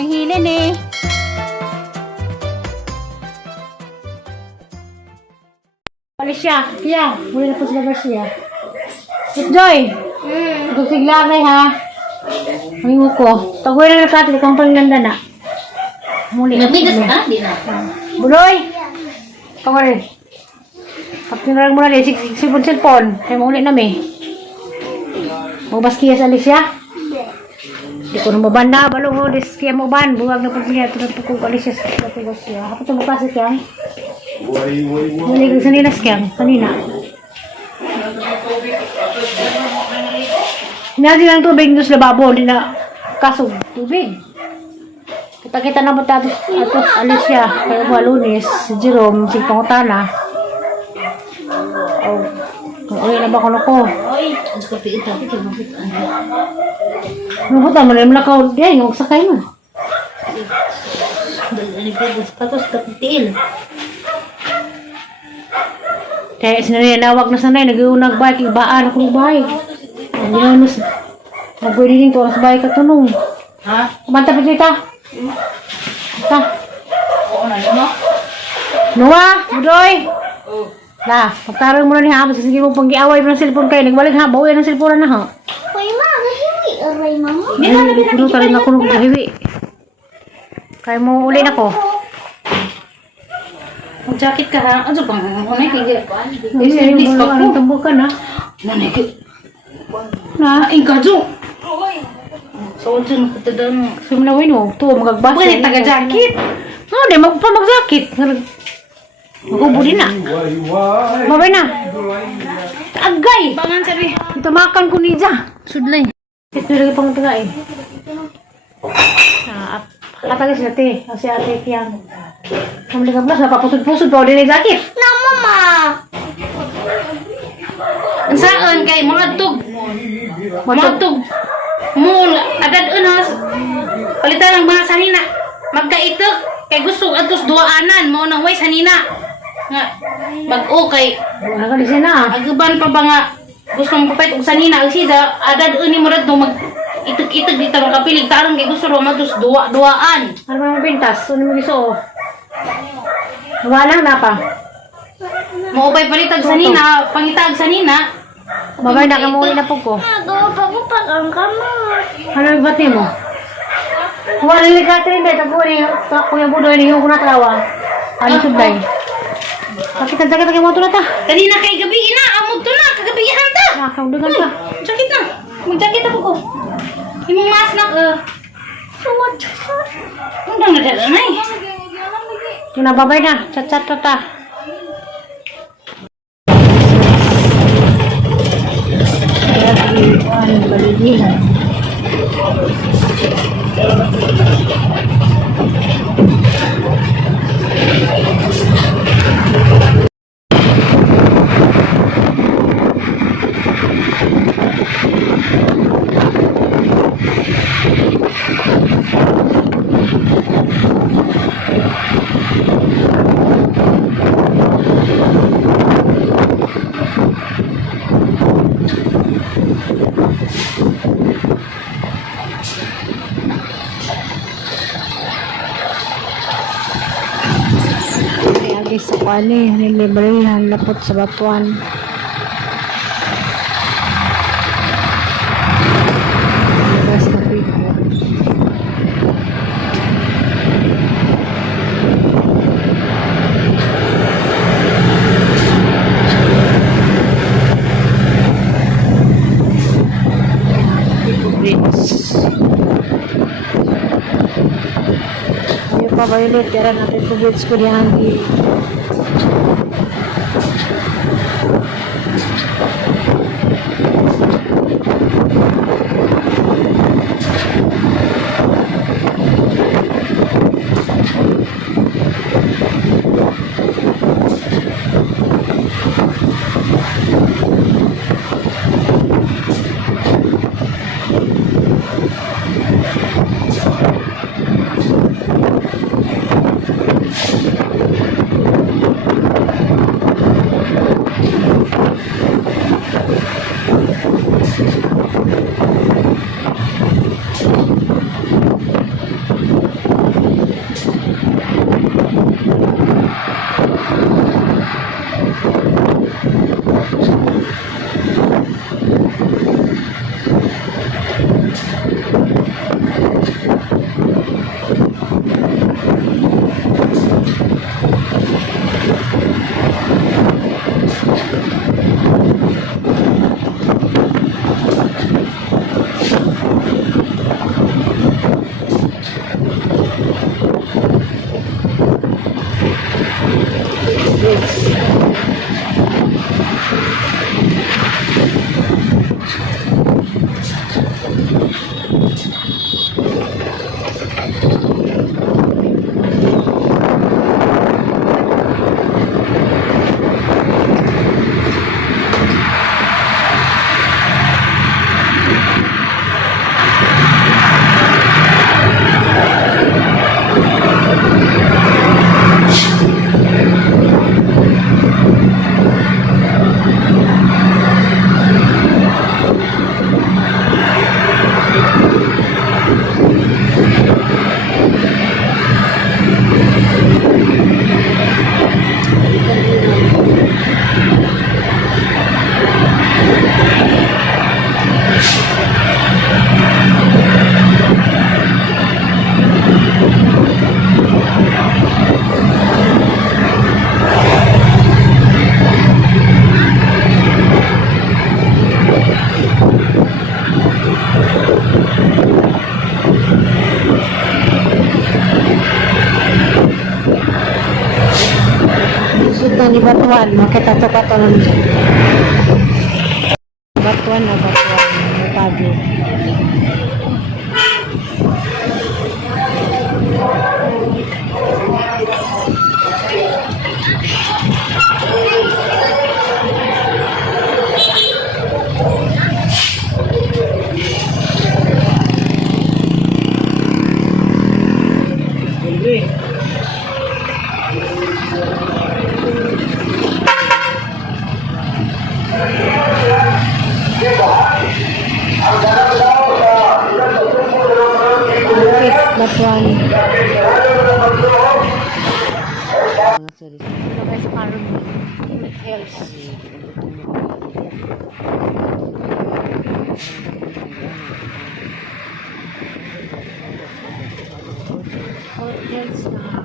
ng hilin eh. Alicia, siya. Muli na po sila ba siya? Joy! Sigla kay ha. Ay mo ko. Tagoy na nakati kung panglanda na. Muli. Nabigas na? Di na. Buloy! Tagoy rin. Pag tinarang mo na rin, sipon cellphone. Kaya muli na may. Mabas kaya sa Alicia? Di ko na mabanda. Balong ho, kaya mo ban. Buwag na po niya. Tulad po kong Alicia sa siya. Ako sa bukas siya. Muli ko sa nilas kaya. Kanina. Hindi lang tubig doon sa lababo, hindi na kasog tubig. Kita-kita na mo atos Alicia, kaya mga Lunes, si Jerome, si Pangutana. Oh, uwi na ba ko na ko? Nuhutan mo na yung lakaw, diyan, yung sakay mo. Kaya sinanay, nawag na sanay, nag-iunag bike, ibaan akong bike. Ang ginanus, nag-guiding to, sa bahay katunong. Ha? Kumanta pa dito. Ta. Oo na yun, no? Noah, Budoy. La, pagtarong mo na ni Hama, sige mo pang giaway mo ng cellphone kayo. Nagbalik ha, bawi ng cellphone na ha. Hoy, ma, nahiwi. Aray, mama. Hindi ko na rin ako nung kahiwi. Kaya mo uli na ko. Mag-jacket ka ha? Ano bang? Unay kaya? Hindi, yung balo ka ng tambukan ha. Nanay kaya? Na, Ay, gadyo! So, dyan, katadaan. sumunawin mo. Ito, magagbasa. Bakit taga-jacket? Oo, di, mag-jacket. Mag-ubo din na. Babay na. Agay! Bangan sabi. Ito makan ko ni Jah. Sudlay. Ito lagi pang taga eh. Katagay sila te. Kasi ate kiyang. Kamali ka plus, napapusod-pusod pa. Uli na jacket. Na, mama. Ang saan kay mga tug. Mga tug. Mul, adad unos. Palitan ng mga sanina. Magkaitok. Kay gusto atos duaanan mo nang way sanina. Nga. Bag-o kay. Wala ka siya na. Agaban pa ba nga. Gusto mong kapait og sanina. Ang sida, adad uni mo rin mag itok-itok dito makapilig. Tarong kay gusto ro matos duaan. Ano ba yung pintas? Ano mo gusto? Wala na pa. Maupay palitag sanina. Pangitag sanina. Babay na kamuli na po ko. Nagawa pa ko pag ang kamot. Ano yung bati mo? Wala lilikati rin dahil. Tapo ni Kuya Budoy ni yung kunatawa. Ano sublay? Sakit kayo mo ito na ta. Kanina kay gabi ina. Amog to na. Kagabihan ta. Nakakaudugan ka. Jacket na. Mag-jacket na po ko. Yung mask na. Suwat. Undang na dala na eh. Yung nababay na. Chat-chat to ta. Everyone balihan. Sa kwani, nilibre, lapot sa batuan. Labas na piko. Ayaw pa violet, kaya natin ito bits ko diyan. Sudah ni batuan, makita to batuan. Batuan na batuan, merkado. Batuan. Dito guys, parang hills. Hills na.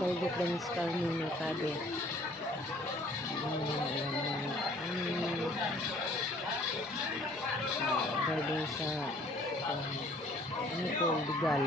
Project dan Scarmin Mercado. Garden sa ano po, Bigal.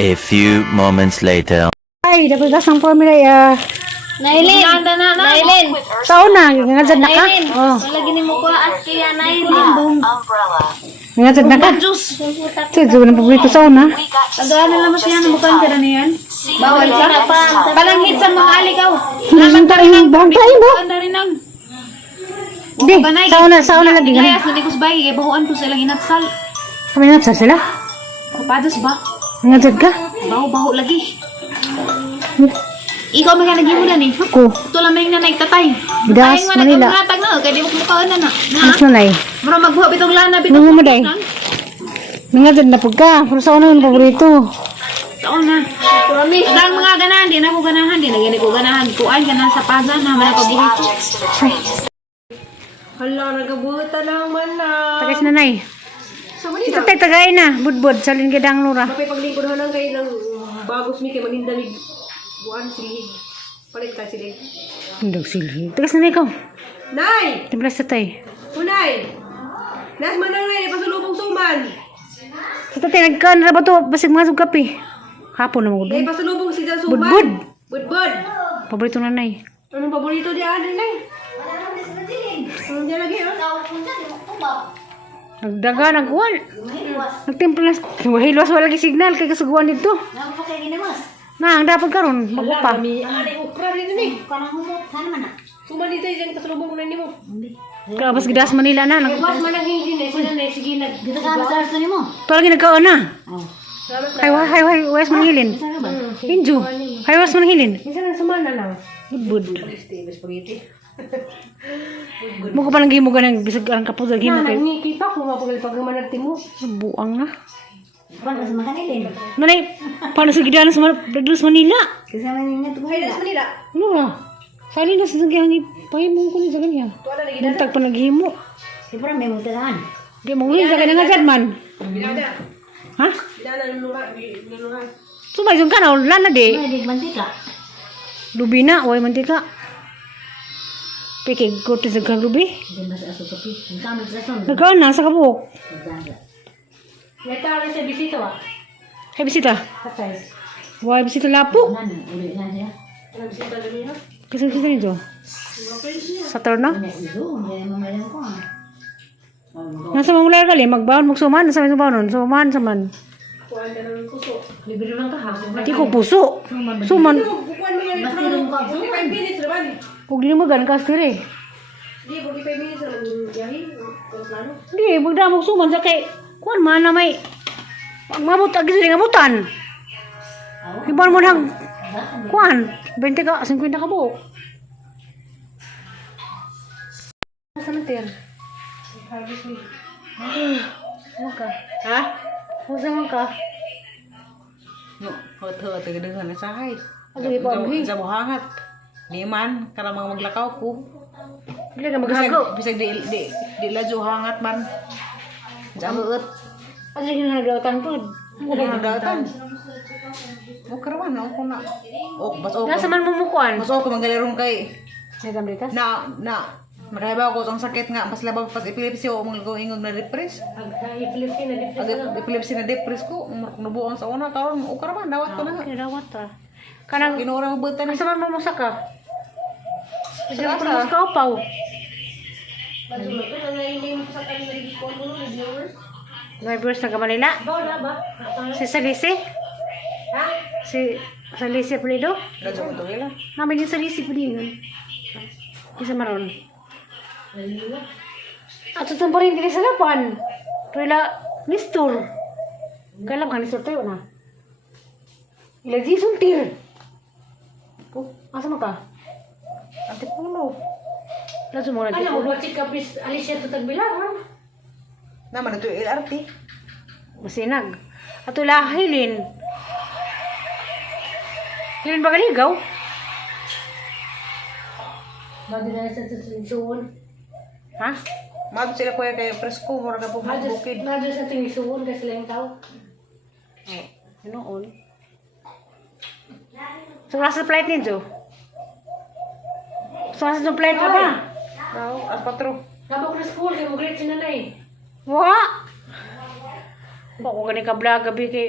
A few moments later. Ay, dapat gasang formula ya. Nailin! Nailin! Sauna, ngajad na ka? Oh, Lagi ni mo ko askiya Nailin. ngajad na ka? Juice. Sige, na paborito sauna. Tagahan na naman siya ng mukhang tira niyan. Bawal ka. Palanghit sa mga aligaw. Naman tayo ng bangkay mo. Anda rin ang. Di, sauna lagi ganun. Kaya sa nikos bagay, kaya bahuan ko silang inatsal. Kami natsal sila. Kapados ba? Ngajad ka? Baho-baho lagi. Ikaw may kanagi mo na ni. Ako, Ito lang may nanay tatay. Das, Manila. Matag na, kaya di mo kumukhaan na na. mas nanay. Mara magbuha bitong lana bitong. Nungo mo day. Ngajad na pag ka. Pero sauna yung paborito. Taon na. Ang mga ganahan, di na ko ganahan. Di na gani ko ganahan. Kuan ka na sa paza na mga paborito. Hala, nagabuta naman na. Tagas nanay. Ito tayo tagay na. Budbud. Salin gadang lura. Kapag paglingkod ho lang kayo ng Bagos mi kay manindalig. Buwan silhig. Palit ka silhig. Hindi silhi. Tigas na ikaw. Nay! Timplas na tayo. Unay! Nas manang nay, pasulubong suman. Sa tatay, nagkaan na ba ito? Basig masog kape. Hapon na mo Nay, doon. pasulubong si suman. Budbud. Budbud. Paborito na nay. Anong paborito di Anay, nay? Anong di lagi, ha? Nagdaga, nagkuhan. Nagtimplas. Hilwas wala lagi signal. Kaya kasuguan dito. Na, ang dapat karon magupa. Kami, anay, ukra rin ni. Suman dito, yung pasulubong na ni mo. Kalabas gidas Manila na. Buwas manang hindi na, sila na, sige na. Dito ka na sa arso ni mo. Ito lagi nagkaon na. Hay, wes manghilin. Inju. Hay, wes manghilin. Minsan ang sumana lang. Budbud. Spaghetti. Mo ko pa lang gimugan ng bisag ang kapos lagi mo Na, kay. nagnikipa ko mapagal pagkamanag mo. Buang na. Paano sa makanilin? Nanay, paano sa gidanas Manila? Kasama ninyo ito Ay, nas Manila. Ano ra? Sali na sa nagyang ipahimo ko ni sa kanya. Tuwala lagi. Buntag pa naghimo. Siyempre may mutalaan. Di mo ulit sa kanya nga dyan man. Binada. Ha? Binada nuluhan. Sumay yung ka na, ulan na di. Ay, di mantika. Lubi na, way mantika. Pikig ko sa kalubi. Hindi ba sa aso kapi? Ang kamot sa son. Nagkaan na sa kabuk. Nagdanda. Nagtawala siya bisita wa. Hey, bisita. Katay. Way, bisita lapo. Ano, uli na siya. Anong bisita gani ha? Kasi bisita nito. Saturn na. Ano, ito, hindi mo ngayon ko. Nasa mga ular kali, magbaon, magsuman. Nasa mga sumaon nun. Suman, saman. Kuhaan ka ng puso. Libre lang ka ha. Di ko puso. Suman. Kuhaan mo yan. Basta rin ko. 45 minutes naman. Huwag din mo gan ka stire. Hindi, 45 minutes naman yung biyahe. Ang plano. Di, magdamog suman sa kay. Kuan man na may. Pag mabot, agis rin abutan. Iban mo lang. Kuan, 20 ka, 50 ka buo. Nasa mantir? Ano ka? Ha? Musa man ka? No, thơ từ cái đường này sai. Ano yung pabhi? Sa buhangat. Di man karamang maglakaw ko. Hindi ka maghagaw. Bisag di laju hangat man. Jamuut. Ano yung nagdawatan po? Ano datan? O karawan ako na. O bas o. Nasa man mumukuan? Bas o ko manggalirong kay Nagamlitas? na marahaba ko ang sakit nga pas labaw pas epilepsy o mong ingog na depress. Epilepsy na Ag epilepsy na depress ko nabuang sa una karon o karawan dawat ko na nga. Kinawat ta. Kanang, Ginura mo butan ni nasa man mumusa ka? Hindi Sa ko asa? na ka upaw. Drivers na Manila? Si Salisi? Ha? Si Salisi Pulido? Laju mo to ila. Namin yung Salisi Pulido. Isa maron. At tutong pa rin din sa lapan. Tuwila, Mistur. Kailan ka Mistur tayo na? Ilagay suntir. Oh, asa mo ka? Ate Pulo. Lazo mo na Alam mo, watching ka, please, Alicia, tutag bilang, ha? Naman ito LRT. Masinag. At wala Hilin. Hilin ba kaligaw? Bago na sa tulisuon. Ha? Mag sila kuya kay presko mura ka po bukid. Bago sa tulisuon, kasi lang tao. Noon. So, nasa flight ninyo? So, nasa yung flight ka ba? Tao at patro. Nabok na school, kaya mag-grade si nanay. Wa! Bako gani ka vlog gabi kay